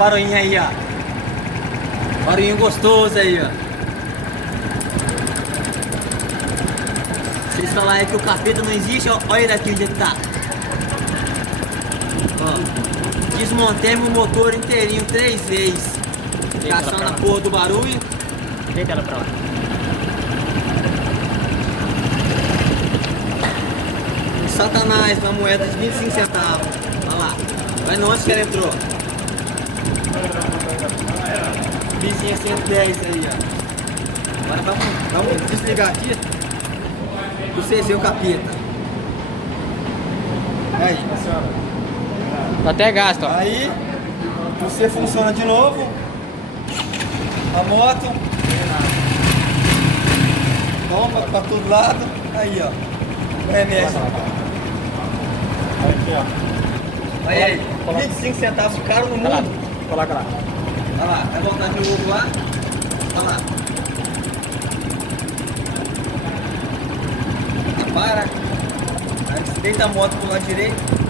barulhinho aí, ó. Barulhinho gostoso aí, ó. Vocês falam aí que o capeta não existe, ó. Olha ele aqui onde ele tá. Ó. Desmontemos o motor inteirinho 3 vezes. Caçando a porra do barulho. Deita ela pra lá. Satanás, uma moeda de 25 centavos. Olha lá. Olha onde que ela entrou. Vizinha 110 aí, ó. Agora vamos desligar aqui. Pra vocês verem o capeta. Aí. Tá até gasto, ó. Aí, você funciona de novo. A moto. Toma pra todo lado. Aí, ó. O remédio. Aqui, ó. Olha aí. 25 centavos caro no mundo. Coloca lá. Olha lá. Vai voltar de novo lá. Olha lá. Para. Aí, deita a moto pro lado direito.